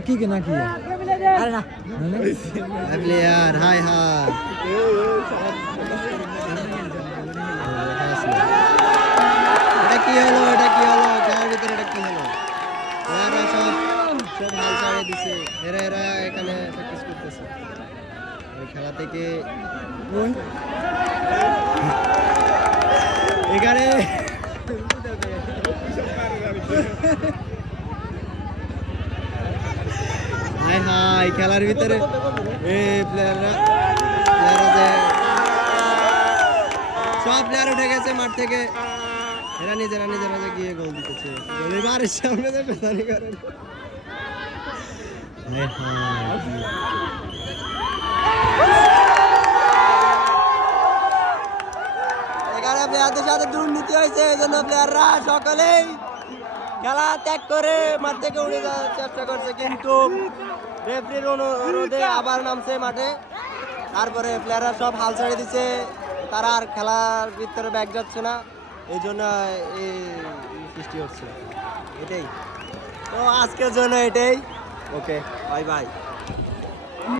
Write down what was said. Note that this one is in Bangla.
কি না কি প্লেয়ার হাই হাই এটা কি হলো খেলার ভিতরে এটা কি হলো এরা সব হাল ছাড়িয়ে দিছে এরা এখানে প্র্যাকটিস করতেছে এই খেলা থেকে এখানে হাই হাই খেলার ভিতরে প্লেয়াররা সব প্লেয়ার উঠে গেছে মাঠ থেকে এরা নিজেরা গিয়ে গোল দিতেছে গোলের সামনে পেছানি করেন এখানে প্লেয়ারদের সাথে দুর্নীতি হয়েছে এই জন্য প্লেয়াররা সকলেই খেলা ত্যাগ করে মাঠ থেকে উড়ে যাওয়ার চেষ্টা করছে কিন্তু রেফারির অনুরোধে আবার নামছে মাঠে তারপরে প্লেয়াররা সব হাল ছেড়ে দিচ্ছে তারা আর খেলার ভিতরে ব্যাক যাচ্ছে না এই জন্য এই সৃষ্টি হচ্ছে এটাই তো আজকের জন্য এটাই ওকে বাই বাই